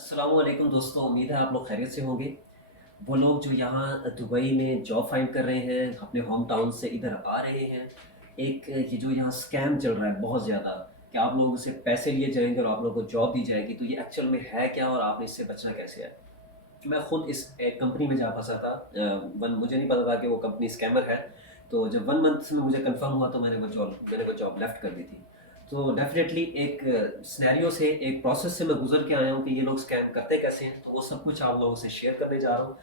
अस्सलाम वालेकुम दोस्तों, उम्मीद है आप लोग खैरियत से होंगे। वो लोग जो यहाँ दुबई में जॉब फाइंड कर रहे हैं, अपने होम टाउन से इधर आ रहे हैं, एक ये जो यहाँ स्कैम चल रहा है बहुत ज़्यादा कि आप लोगों से पैसे लिए जाएंगे और आप लोगों को जॉब दी जाएगी, तो ये एक्चुअल में है क्या और आपने इससे बचना कैसे है। मैं खुद इस एक कंपनी में जा फंसा था। मुझे नहीं पता था कि वो कंपनी स्कैमर है। तो जब 1 मंथ में मुझे कंफर्म हुआ तो मैंने वो जॉब लेफ्ट कर दी थी। तो डेफिनेटली एक सिनेरियो से, एक प्रोसेस से मैं गुजर के आया हूँ कि ये लोग स्कैम करते कैसे हैं, तो वो सब कुछ आप लोगों से शेयर करने जा रहा हूँ।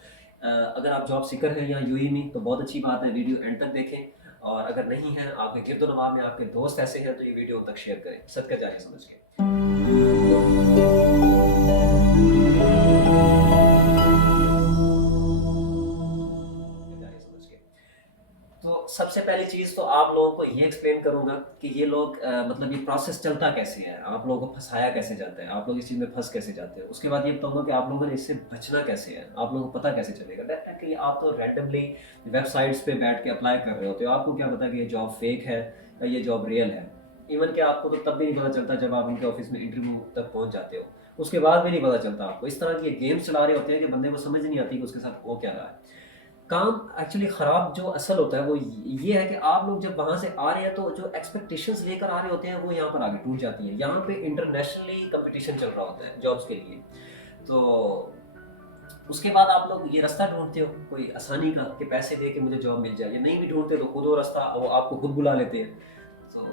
अगर आप जॉब सीकर हैं या यूएई में तो बहुत अच्छी बात है, वीडियो एंड तक देखें। और अगर नहीं है, आपके गिरदो नवाब में आपके दोस्त ऐसे हैं, तो ये वीडियो तक शेयर करें, सदका जारी समझ के। जारी समझ के। तो सबसे पहली चीज़ तो आप लोगों को ये एक्सप्लेन करूँगा कि ये लोग मतलब ये प्रोसेस चलता कैसे है, आप लोगों को फंसाया कैसे जाता है, आप लोग इस चीज़ में फंस कैसे जाते हैं। उसके बाद ये बताऊँगा कि आप लोगों ने इससे बचना कैसे है, आप लोगों को पता कैसे चलेगा। डेफिनेटली आप तो रैंडमली वेबसाइट्स पे बैठ के अप्लाई कर रहे होते हो, आपको क्या पता कि ये जॉब फेक है या ये जॉब रियल है। इवन कि आपको तो तब भी नहीं पता चलता जब आप उनके ऑफिस में इंटरव्यू तक पहुंच जाते हो, उसके बाद भी नहीं पता चलता आपको। इस तरह के गेम्स चला रहे होते हैं कि बंदे को समझ नहीं आती कि उसके साथ हो क्या रहा है। काम एक्चुअली ख़राब जो असल होता है वो ये है कि आप लोग जब वहाँ से आ रहे हैं तो जो एक्सपेक्टेशंस लेकर आ रहे होते हैं वो यहाँ पर आगे टूट जाती हैं। यहाँ पे इंटरनेशनली कंपटीशन चल रहा होता है जॉब्स के लिए। तो उसके बाद आप लोग ये रास्ता ढूंढते हो कोई आसानी का कि पैसे दे के मुझे जॉब मिल जाए, या नहीं भी ढूंढते तो खुद वो रास्ता वो आपको खुद बुला लेते हैं। तो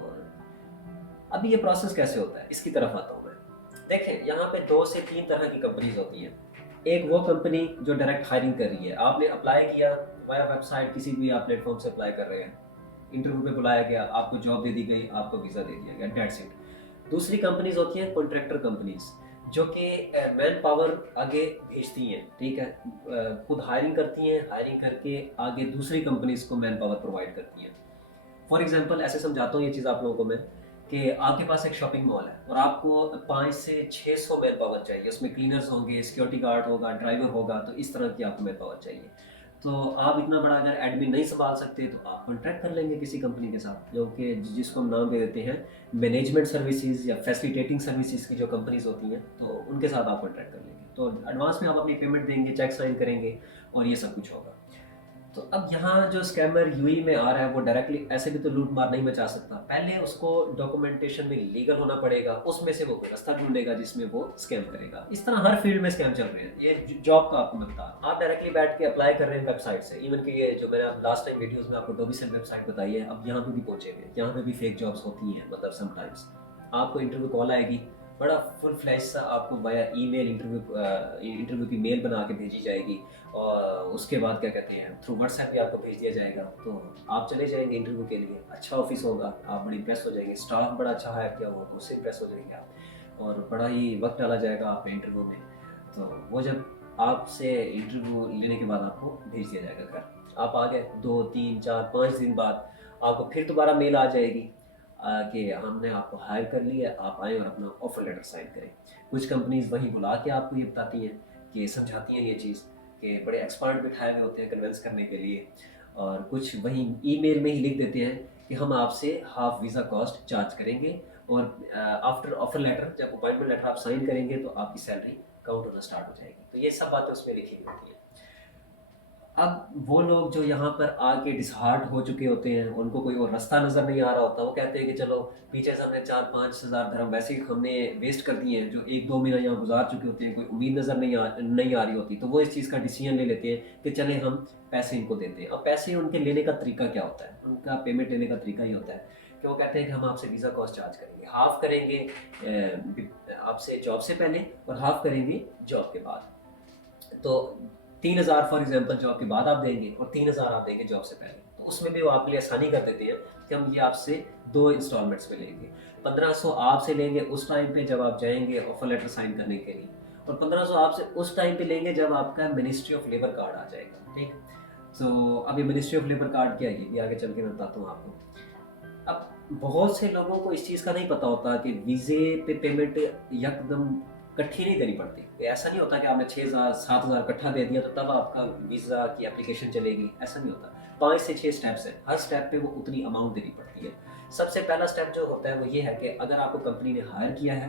अभी ये प्रोसेस कैसे होता है इसकी तरफ आता हूँ मैं। देखें, यहाँ पे 2 से 3 तरह की कंपनीज होती हैं। एक वो कंपनी जो डायरेक्ट हायरिंग कर रही है, आपने अप्लाई किया वाया वेबसाइट, किसी भी आप प्लेटफॉर्म से अप्लाई कर रहे हैं, इंटरव्यू पे बुलाया गया, आपको जॉब दे दी गई, आपको वीज़ा दे दिया गया, डेट्स इट। दूसरी कंपनीज होती हैं कॉन्ट्रैक्टर कंपनीज, जो कि मैन पावर आगे भेजती हैं, ठीक है। खुद हायरिंग करती हैं, हायरिंग करके आगे दूसरी कंपनीज को मैन पावर प्रोवाइड करती हैं। फॉर एग्जाम्पल ऐसे समझाता हूँ ये चीज़ आप लोगों को मैं, कि आपके पास एक शॉपिंग मॉल है और आपको 5 से 600 मैन पावर चाहिए। उसमें क्लीनर्स होंगे, सिक्योरिटी गार्ड होगा, ड्राइवर होगा, तो इस तरह की आपको मैन पावर चाहिए। तो आप इतना बड़ा अगर एडमिन नहीं संभाल सकते तो आप कॉन्ट्रैक्ट कर लेंगे किसी कंपनी के साथ, जो कि जिसको हम नाम दे देते हैं मैनेजमेंट सर्विसेज या फैसिलिटेटिंग सर्विसेज की जो कंपनीज होती हैं, तो उनके साथ आप कॉन्ट्रैक्ट कर लेंगे। तो एडवांस में आप अपनी पेमेंट देंगे, चेक साइन करेंगे और ये सब कुछ होगा। तो अब यहाँ जो स्कैमर यूई में आ रहा है वो डायरेक्टली ऐसे भी तो लूट मार नहीं मचा सकता, पहले उसको डॉक्यूमेंटेशन में लीगल होना पड़ेगा, उसमें से वो कोई रास्ता ढूंढेगा जिसमें वो स्कैम करेगा। इस तरह हर फील्ड में स्कैम चल रहे हैं। ये जॉब का आपको मैं बता रहा हूँ, आप डायरेक्टली बैठ के अप्लाई कर रहे हैं वेबसाइट से। इवन कि ये जो मैंने लास्ट टाइम वीडियोस में आपको डोबिसन वेबसाइट बताई है, अब यहाँ पे भी पहुंचेंगे, यहाँ पे भी फेक जॉब्स होती हैं। मतलब समटाइम्स आपको इंटरव्यू कॉल आएगी, बड़ा फुल फ्लैश सा आपको वाया ईमेल इंटरव्यू की मेल बना के भेजी जाएगी, और उसके बाद क्या कहते हैं थ्रू व्हाट्सएप भी आपको भेज दिया जाएगा। तो आप चले जाएंगे इंटरव्यू के लिए, अच्छा ऑफिस होगा, आप बड़ी इम्प्रेस हो जाएंगे, स्टाफ बड़ा अच्छा हायर किया होगा तो उससे इम्प्रेस हो जाएंगे आप, और बड़ा ही वक्त डाला जाएगा आपने इंटरव्यू में। तो वो जब आपसे इंटरव्यू लेने के बाद आपको भेज दिया जाएगा घर, आप आ गए, 2 3 4 5 दिन बाद आपको फिर दोबारा मेल आ जाएगी कि हमने आपको हायर कर लिया, आप आएँ और अपना ऑफर लेटर साइन करें। कुछ कंपनीज वहीं बुला के आपको ये बताती हैं, कि समझाती हैं ये चीज़, कि बड़े एक्सपर्ट बिठाए हुए होते हैं कन्विंस करने के लिए, और कुछ वहीं ईमेल में ही लिख देते हैं कि हम आपसे हाफ वीज़ा कॉस्ट चार्ज करेंगे, और आफ्टर ऑफर लेटर, जब अपॉइंटमेंट लेटर आप साइन करेंगे तो आपकी सैलरी काउंट होना स्टार्ट हो जाएगी। तो ये सब बातें उसमें लिखी हुई होती हैं। अब वो लोग जो यहाँ पर आके डिसहार्ट हो चुके होते हैं, उनको कोई और रास्ता नज़र नहीं आ रहा होता, वो कहते हैं कि चलो पीछे से हमने 4-5 हज़ार धर्म वैसे ही हमने वेस्ट कर दिए हैं, जो 1-2 महीना यहाँ गुजार चुके होते हैं, कोई उम्मीद नज़र नहीं आ रही होती, तो वो इस चीज़ का डिसीजन ले लेते हैं कि चले हम पैसे इनको देते हैं। अब पैसे उनके लेने का तरीका क्या होता है, उनका पेमेंट लेने का तरीका ही होता है कि वो कहते हैं कि हम आपसे वीज़ा कॉस्ट चार्ज करेंगे, हाफ करेंगे आपसे जॉब से पहले और हाफ करेंगे जॉब के बाद। तो 3,000 फॉर एग्जांपल जॉब के बाद आप देंगे और 3,000 आप देंगे जॉब से पहले। तो उसमें भी वो आपके लिए आसानी कर देते हैं कि हम ये आपसे 2 इंस्टॉलमेंट्स में लेंगे। 1,500 आपसे लेंगे उस टाइम पे जब आप जाएंगे ऑफर लेटर साइन करने के लिए, और 1,500 आपसे उस टाइम पे लेंगे जब आपका मिनिस्ट्री ऑफ लेबर कार्ड आ जाएगा। ठीक। तो अब ये मिनिस्ट्री ऑफ लेबर कार्ड क्या है, ये भी आगे चल के मैं बताता हूँ आपको। अब बहुत से लोगों को इस चीज़ का नहीं पता होता कि वीज़े पे पेमेंट यकदम इकट्ठी नहीं देनी पड़ती। ऐसा नहीं होता कि आपने 6,000 7,000 इकट्ठा दे दिया तो तब आपका वीज़ा की एप्लीकेशन चलेगी, ऐसा नहीं होता। 5 से 6 स्टेप्स हैं, हर स्टेप पे वो उतनी अमाउंट देनी पड़ती है। सबसे पहला स्टेप जो होता है वो ये है कि अगर आपको कंपनी ने हायर किया है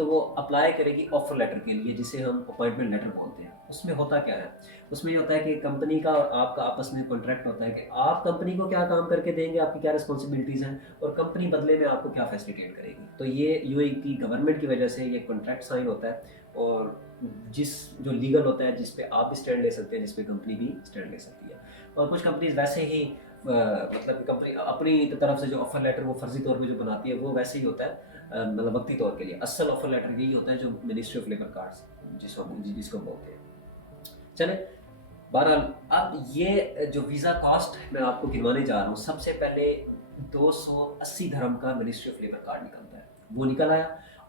तो वो अप्लाई करेगी ऑफर लेटर के लिए, जिसे हम अपॉइंटमेंट लेटर बोलते हैं। उसमें होता क्या है, उसमें ये होता है कि कंपनी का और आपका आपस में कॉन्ट्रैक्ट होता है कि आप कंपनी को क्या काम करके देंगे, आपकी क्या रिस्पॉन्सिबिलिटीज़ हैं, और कंपनी बदले में आपको क्या फैसिलिटेट करेगी। तो ये यूएई की गवर्नमेंट की वजह से ये कॉन्ट्रैक्ट साइन होता है, और जिस जो लीगल होता है, जिस पे आप भी स्टैंड ले सकते हैं, जिस पे कंपनी भी स्टैंड ले सकती है। और कुछ कंपनीज वैसे ही मतलब कंपनी अपनी तरफ से जो ऑफर लेटर वो फर्जी तौर पे जो बनाती है, वो वैसे ही होता है, मतलब वक्ती तौर के लिए। असल ऑफर लेटर यही होता है जो मिनिस्ट्री ऑफ लेबर कार्ड्स जिसको बोलते हैं। चले, बहरहाल अब ये जो वीज़ा कॉस्ट मैं आपको गिनवाने जा रहा हूँ, सबसे पहले 280 dirham का मिनिस्ट्री ऑफ लेबर कार्ड निकलता है, वो निकल आया।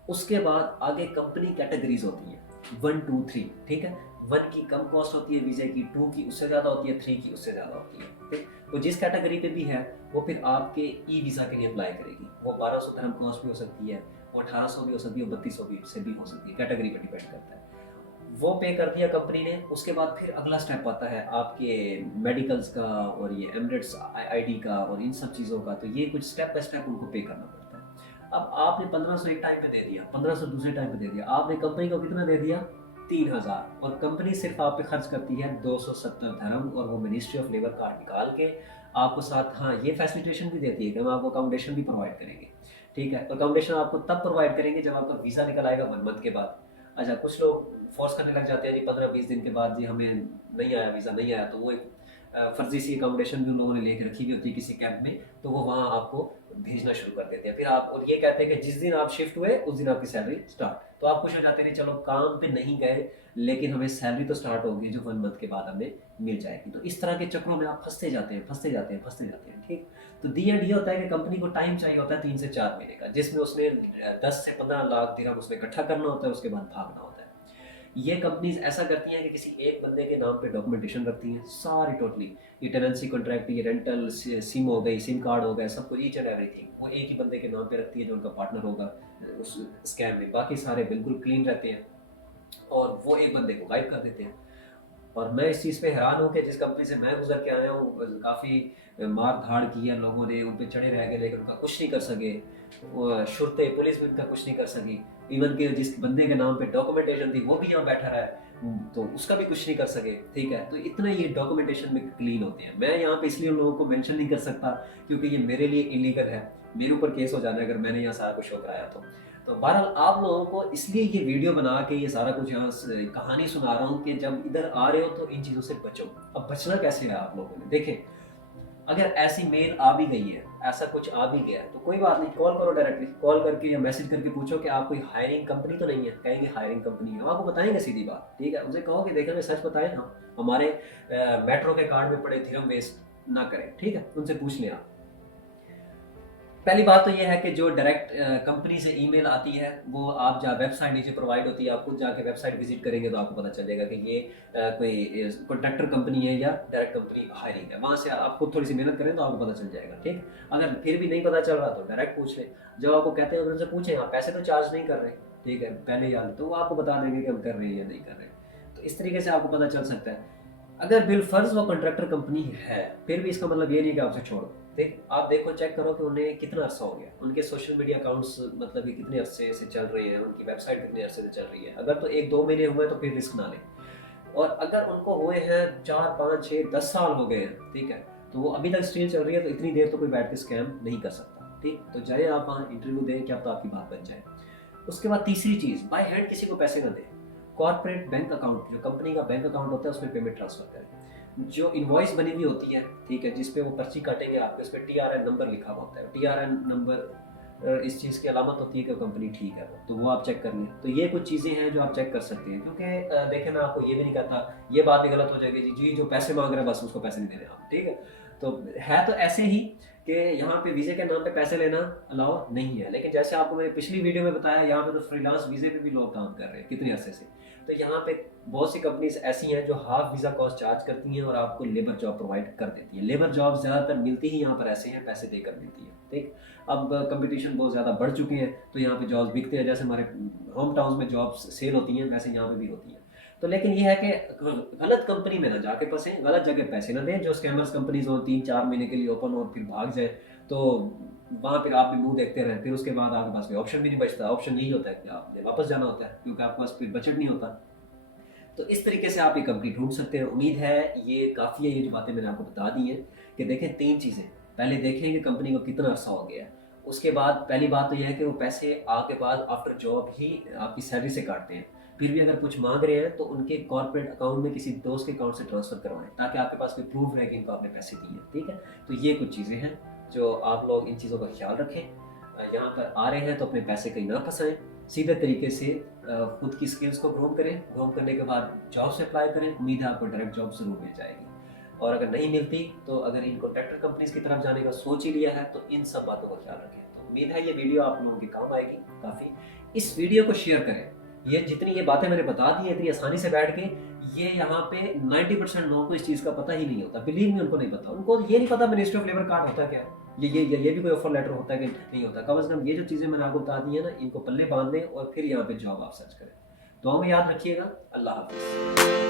उसके बाद आगे कंपनी कैटेगरीज होती हैं 1 2 3, ठीक है। 1 की कम कॉस्ट होती है वीज़ा की, 2 की उससे ज़्यादा होती है, 3 की उससे ज़्यादा होती है, ठीक। तो जिस कैटेगरी पे भी है वो फिर आपके ई वीज़ा के लिए अप्लाई करेगी। वो 1200 dirham कॉस्ट भी हो सकती है, वो 1800 भी हो सकती है, 3200 भी से भी हो सकती है, कैटेगरी पर डिपेंड करता है। वो पे कर दिया कंपनी ने। उसके बाद फिर अगला स्टेप आता है आपके मेडिकल्स का और ये एमरेट्स आईडी का और इन सब चीज़ों का। तो ये कुछ स्टेप बाय स्टेप उनको पे करना पड़ता है। अब आपने 1500 एक टाइम पे दे दिया, 1500 दूसरे टाइम पे दे दिया, आपने कंपनी को कितना दे दिया, 3000, और कंपनी सिर्फ आप पे खर्च करती है 270 dirham, और वो मिनिस्ट्री ऑफ लेबर कार्ड निकाल के आपको साथ, हाँ, ये फैसिलिटेशन भी देती है कि हम आपको अकोमोडेशन भी प्रोवाइड करेंगे, ठीक है। अकोमोडेशन आपको तब प्रोवाइड करेंगे जब आपका वीज़ा निकल आएगा 1 मंथ के बाद। अच्छा, कुछ लोग फोर्स करने लग जाते हैं जी 15-20 दिन के बाद, जी हमें नहीं आया वीज़ा, नहीं आया, तो वो एक फर्जी सी अकोमोडेशन भी उन लोगों ने लेके रखी हुई होती है किसी कैंप में, तो वो वहाँ आपको भेजना शुरू कर देते हैं। फिर आप, और ये कहते हैं कि जिस दिन आप शिफ्ट हुए उस दिन आपकी सैलरी स्टार्ट। तो आप खुश हो जाते हैं, चलो काम पे नहीं गए लेकिन हमें सैलरी तो स्टार्ट होगी जो 1 मंथ के बाद हमें मिल जाएगी। तो इस तरह के चक्रों में आप फंसते जाते हैं, फंसते जाते हैं, फंसते जाते हैं, ठीक। तो दी एंड ये होता है कि कंपनी को टाइम चाहिए होता है 3 से 4 महीने का, जिसमें उसने 10 से 15 लाख दिरहम उसने इकट्ठा करना होता है, उसके बाद भागना होता है। ये कंपनीज ऐसा करती हैं कि किसी एक बंदे के नाम पे डॉक्यूमेंटेशन रखती हैं सारी, टोटली, ये टेनेंसी कॉन्ट्रैक्ट, ये रेंटल, सिम हो गई, सिम कार्ड हो गया, सब कुछ ईच एंड एवरीथिंग वो एक ही बंदे के नाम पे रखती है जो उनका पार्टनर होगा उस स्कैम में। बाकी सारे बिल्कुल क्लीन रहते हैं और वो एक बंदे को गायब कर देते हैं। और मैं इस चीज़ पे हैरान हूँ कि जिस कंपनी से मैं गुजर के आया हूँ, काफ़ी मार धाड़ की है लोगों ने, उन पे चढ़े रह गए लेकिन उनका कुछ नहीं कर सके, वो शुरते पुलिस भी उनका कुछ नहीं कर सकी। इवन के जिस बंदे के नाम पे डॉक्यूमेंटेशन थी वो भी यहाँ बैठा रहा है, तो उसका भी कुछ नहीं कर सके, ठीक है। तो इतना ये डॉक्यूमेंटेशन में क्लीन होते हैं। मैं यहाँ पे इसलिए उन लोगों को मेंशन नहीं कर सकता क्योंकि ये मेरे लिए इलीगल है, मेरे ऊपर केस हो जाना है अगर मैंने यहाँ सारा कुछ शो कराया तो बहरहाल आप लोगों को इसलिए ये वीडियो बना के ये सारा कुछ यहाँ कहानी सुना रहा हूँ कि जब इधर आ रहे हो तो इन चीज़ों से बचो। अब बचना कैसे है आप लोगों ने, देखें, अगर ऐसी मेल आ भी गई है, ऐसा कुछ आ भी गया तो कोई बात नहीं, कॉल करो डायरेक्टली, कॉल करके या मैसेज करके पूछो कि आप कोई हायरिंग कंपनी तो नहीं है। कहेंगे हायरिंग कंपनी है, आपको बताएंगे सीधी बात, ठीक है। उनसे कहो कि देखें मैं सच बताए ना, हमारे मेट्रो के कार्ड में पड़े थीरम वेस्ट ना करें, ठीक है, उनसे पूछ लें आप। पहली बात तो ये है कि जो डायरेक्ट कंपनी से ईमेल आती है वो आप जहाँ वेबसाइट नीचे प्रोवाइड होती है, आप खुद जाके वेबसाइट विजिट करेंगे तो आपको पता चलेगा कि ये कोई कॉन्ट्रैक्टर कंपनी है या डायरेक्ट कंपनी हायरिंग है। वहाँ से आप खुद थोड़ी सी मेहनत करें तो आपको पता चल जाएगा, ठीक। अगर फिर भी नहीं पता चल रहा तो डायरेक्ट पूछ लें, जब आपको कहते हैं उनसे पूछें, आप पैसे तो चार्ज नहीं कर रहे, ठीक है, पहले ही तो वो आपको बता देंगे कि हम कर रहे हैं या नहीं कर रहे। तो इस तरीके से आपको पता चल सकता है। अगर बिलफर्ज वो कॉन्ट्रैक्टर कंपनी है फिर भी इसका मतलब ये नहीं कि आपसे छोड़ दो। देख, आप देखो, चेक करो कि उन्हें कितना अरसा हो गया, उनके सोशल मीडिया अकाउंट्स मतलब कि कितने अरसे से चल रहे हैं, उनकी वेबसाइट कितने अरसे से चल रही है। अगर तो 1-2 महीने हुए तो फिर रिस्क ना लें, और अगर उनको हुए हैं 4-5-6-10 साल हो गए हैं, ठीक है, तो वो अभी तक स्टिल चल रही है, तो इतनी देर तो कोई बैठ के स्कैम नहीं कर सकता, ठीक। तो जाए आप वहाँ इंटरव्यू दें, क्या पता आपकी बात बन जाए। उसके बाद तीसरी चीज़, बाय हैंड किसी को पैसे ना दें। कॉर्पोरेट बैंक अकाउंट, जो कंपनी का बैंक अकाउंट होता है, उसमें पेमेंट ट्रांसफर करें। जो इनवॉइस बनी हुई होती है, ठीक है, जिसपे वो पर्ची काटेंगे आपके, उस पर TRN नंबर लिखा हुआ होता है। TRN नंबर इस चीज़ की अलामत होती है कि कंपनी ठीक है, तो वो आप चेक कर लें। तो ये कुछ चीज़ें हैं जो आप चेक कर सकते हैं, क्योंकि देखें, मैं आपको ये भी नहीं कहता, ये बात भी गलत हो जाएगी जी जो पैसे मांग रहे हैं बस उसको पैसे नहीं दे रहे आप, ठीक है। तो है तो ऐसे ही कि यहाँ पे वीज़े के नाम पे पैसे लेना अलाउ नहीं है, लेकिन जैसे आपको मैंने पिछली वीडियो में बताया, यहाँ पे तो फ्रीलांस वीज़े पे भी लोग काम कर रहे हैं कितने अरसे से। तो यहाँ पे बहुत सी कंपनीज ऐसी हैं जो हाफ वीज़ा कॉस्ट चार्ज करती हैं और आपको लेबर जॉब प्रोवाइड कर देती है। लेबर जॉब ज़्यादातर मिलती ही यहाँ पर ऐसे हैं, पैसे देकर मिलती है, ठीक। अब कंपटीशन बहुत ज़्यादा बढ़ चुके हैं तो यहाँ पे जॉब्स बिकते हैं, जैसे हमारे होम टाउन में जॉब्स सेल होती हैं वैसे यहाँ पे भी होती हैं। तो लेकिन ये है कि गलत कंपनी में ना जाके फंसें, गलत जगह पैसे ना दें, जो स्कैमर्स कंपनीज हो 3-4 महीने के लिए ओपन और फिर भाग जाए, तो वहाँ फिर आप भी मुंह देखते रहें, फिर उसके बाद आपके पास कोई ऑप्शन भी नहीं बचता। ऑप्शन यही होता है कि आपने वापस जाना होता है, क्योंकि आपके पास फिर बजट नहीं होता। तो इस तरीके से आप ये कंपनी ढूंढ सकते हैं। उम्मीद है ये काफ़ी है, ये जो बातें मैंने आपको बता दी हैं। कि देखें 3 चीज़ें, पहले देखें कि कंपनी को कितना अरसा हो गया है। उसके बाद पहली बात तो यह है कि वो पैसे आपके पास आफ्टर जॉब ही आपकी सैलरी से काटते हैं। फिर भी अगर कुछ मांग रहे हैं तो उनके कॉर्पोरेट अकाउंट में किसी दोस्त के अकाउंट से ट्रांसफ़र करवाएं, ताकि आपके पास कोई प्रूफ रहे कि इनको आपने पैसे दिए हैं। ठीक है, तो ये कुछ चीज़ें हैं जो आप लोग इन चीज़ों का ख्याल रखें। यहाँ पर आ रहे हैं तो अपने पैसे कहीं ना फंसाएं, सीधे तरीके से खुद की स्किल्स को ग्रोम करें। ग्रोम करने के बाद जॉब से अप्लाई करें, उम्मीद है आपको डायरेक्ट जॉब ज़रूर मिल जाएगी। और अगर नहीं मिलती तो अगर इन कॉन्ट्रैक्टर कंपनीज की तरफ जाने का सोच ही लिया है तो इन सब बातों का ख्याल रखें। तो उम्मीद है ये वीडियो आप लोगों के काम आएगी काफ़ी। इस वीडियो को शेयर करें। ये जितनी ये बातें मैंने बता दी है इतनी आसानी से बैठ के, ये यहाँ पे 90% लोगों को इस चीज़ का पता ही नहीं होता। बिलीव मी, उनको नहीं पता। उनको ये नहीं पता मिनिस्ट्री ऑफ लेबर कार्ड होता है क्या, ये भी कोई ऑफर लेटर होता है कि नहीं होता। कम से कम ये जो चीज़ें मैंने आपको बता दी है ना, इनको पल्ले बांध दें और फिर यहाँ पे जॉब आप सर्च करें। दुआ में याद रखिएगा। अल्लाह हाफिज़।